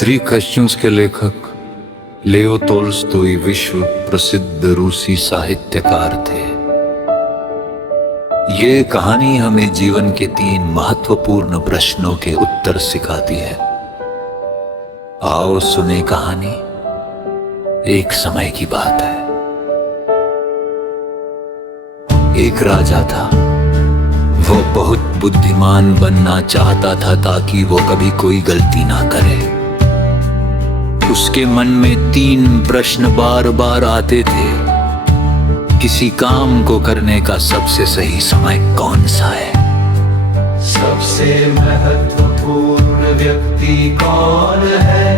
Three questions के लेखक लेओ तोल्स्टॉय विश्व प्रसिद्ध रूसी साहित्यकार थे। ये कहानी हमें जीवन के 3 महत्वपूर्ण प्रश्नों के उत्तर सिखाती है। आओ सुने कहानी। एक समय की बात है। एक राजा था। वो बहुत बुद्धिमान बनना चाहता था ताकि वो कभी कोई गलती ना करे। उसके मन में 3 प्रश्न बार बार आते थे। किसी काम को करने का सबसे सही समय कौन सा है? सबसे महत्वपूर्ण व्यक्ति कौन है?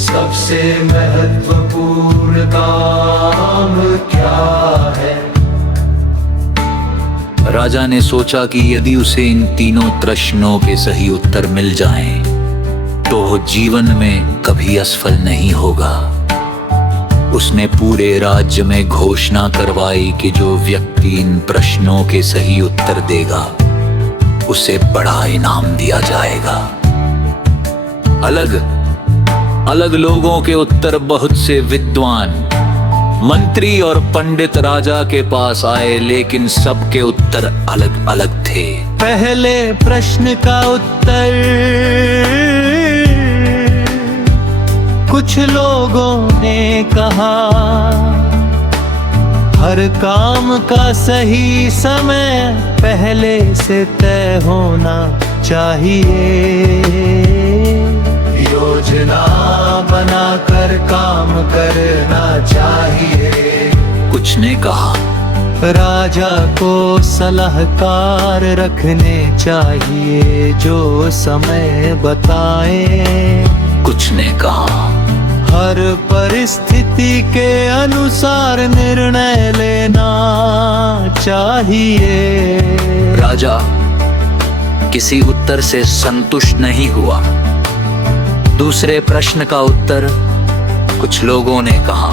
सबसे महत्वपूर्ण काम क्या है? राजा ने सोचा कि यदि उसे इन तीनों प्रश्नों के सही उत्तर मिल जाएं, तो वो जीवन में कभी असफल नहीं होगा। उसने पूरे राज्य में घोषणा करवाई कि जो व्यक्ति इन प्रश्नों के सही उत्तर देगा, उसे बड़ा इनाम दिया जाएगा। अलग अलग लोगों के उत्तर बहुत से विद्वान, मंत्री और पंडित राजा के पास आए, लेकिन सबके उत्तर अलग अलग थे। पहले प्रश्न का उत्तर कुछ लोगों ने कहा, हर काम का सही समय पहले से तय होना चाहिए। योजना बनाकर काम करना चाहिए। कुछ ने कहा, राजा को सलाहकार रखने चाहिए जो समय बताएं। कुछ ने कहा, हर परिस्थिति के अनुसार निर्णय लेना चाहिए। राजा किसी उत्तर से संतुष्ट नहीं हुआ। दूसरे प्रश्न का उत्तर कुछ लोगों ने कहा,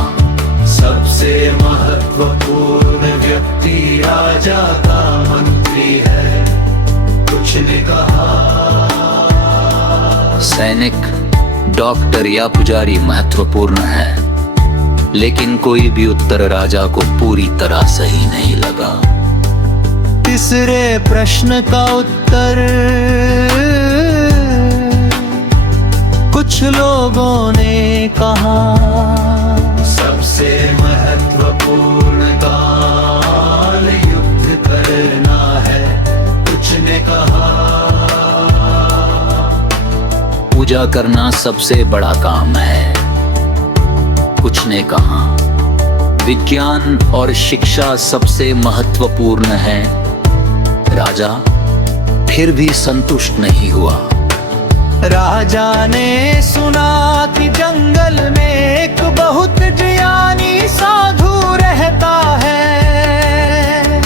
सबसे महत्वपूर्ण व्यक्ति राजा का मंत्री है। कुछ ने कहा, सैनिक, डॉक्टर या पुजारी महत्वपूर्ण है। लेकिन कोई भी उत्तर राजा को पूरी तरह सही नहीं लगा। तीसरे प्रश्न का उत्तर कुछ लोगों ने कहा, सबसे महत्वपूर्ण काल युद्ध करना है। कुछ ने कहा, पूजा करना सबसे बड़ा काम है। कुछ ने कहा, विज्ञान और शिक्षा सबसे महत्वपूर्ण है। राजा फिर भी संतुष्ट नहीं हुआ। राजा ने सुना कि जंगल में एक बहुत ज्ञानी साधु रहता है।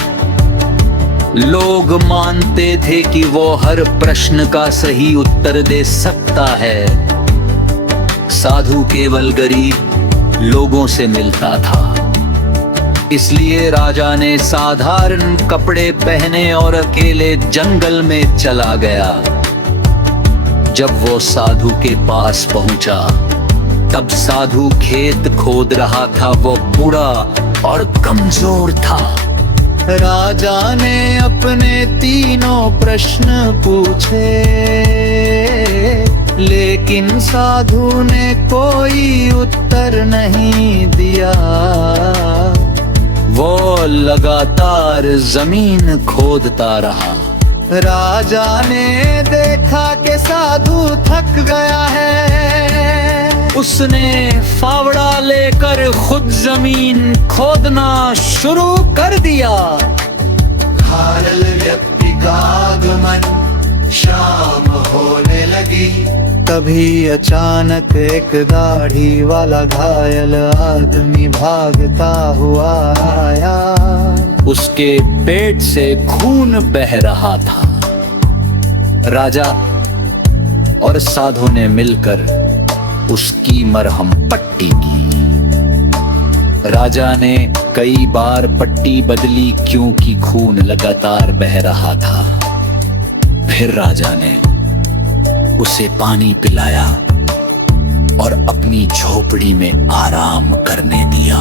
लोग मानते थे कि वो हर प्रश्न का सही उत्तर दे सकता है। साधु केवल गरीब लोगों से मिलता था। इसलिए राजा ने साधारण कपड़े पहने और अकेले जंगल में चला गया। जब वो साधु के पास पहुंचा, तब साधु खेत खोद रहा था। वो बूढ़ा और कमजोर था। राजा ने अपने तीनों प्रश्न पूछे, लेकिन साधु ने कोई उत्तर नहीं दिया। वो लगातार जमीन खोदता रहा। राजा ने देखा कि साधु थक गया है। उसने फावड़ा लेकर खुद जमीन खोदना शुरू कर दिया। घायल व्यक्ति का आगमन शाम होने लगी। तभी अचानक एक दाढ़ी वाला घायल आदमी भागता हुआ आया। उसके पेट से खून बह रहा था। राजा और साधु ने मिलकर उसकी मरहम पट्टी की। राजा ने कई बार पट्टी बदली क्योंकि खून लगातार बह रहा था। फिर राजा ने उसे पानी पिलाया और अपनी झोपड़ी में आराम करने दिया।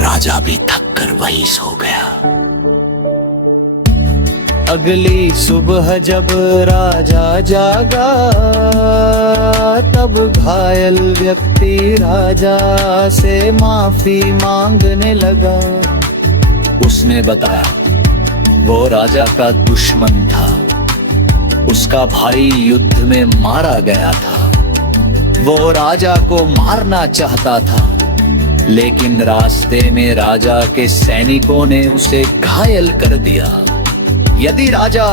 राजा भी थक कर वहीं सो गया। अगली सुबह जब राजा जागा, तब घायल व्यक्ति राजा से माफी मांगने लगा। उसने बताया वो राजा का दुश्मन था, उसका भाई युद्ध में मारा गया था। वो राजा को मारना चाहता था, लेकिन रास्ते में राजा के सैनिकों ने उसे घायल कर दिया। यदि राजा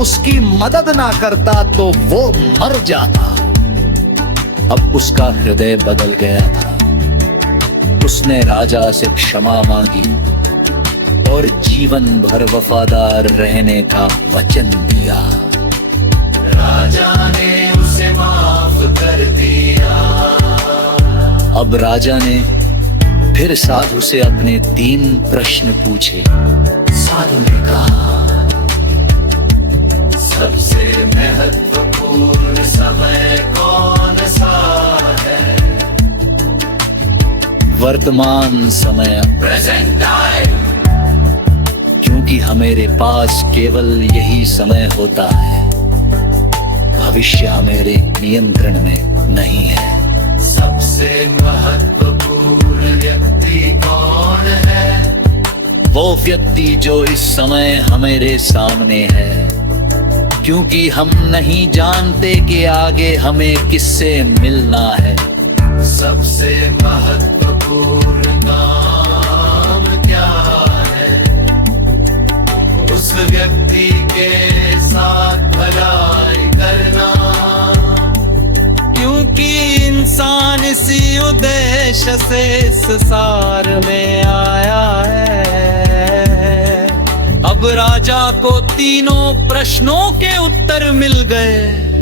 उसकी मदद ना करता तो वो मर जाता। अब उसका हृदय बदल गया था। उसने राजा से क्षमा मांगी और जीवन भर वफादार रहने का वचन दिया। राजा ने उसे माफ कर दिया। अब राजा ने फिर साधु से अपने 3 प्रश्न पूछे। साधु ने कहा, सबसे महत्वपूर्ण समय कौन सा है? वर्तमान समय, प्रेजेंट टाइम। क्योंकि हमारे पास केवल यही समय होता है। भविष्य हमारे नियंत्रण में नहीं है। सबसे महत्वपूर्ण व्यक्ति कौन है? वो व्यक्ति जो इस समय हमारे सामने है, क्योंकि हम नहीं जानते कि आगे हमें किससे मिलना है। सबसे महत्वपूर्ण काम क्या है? उस व्यक्ति के साथ भलाई करना। क्योंकि इंसान इसी उद्देश्य से इस संसार में आया है। अब राजा को तीनों प्रश्नों के उत्तर मिल गए।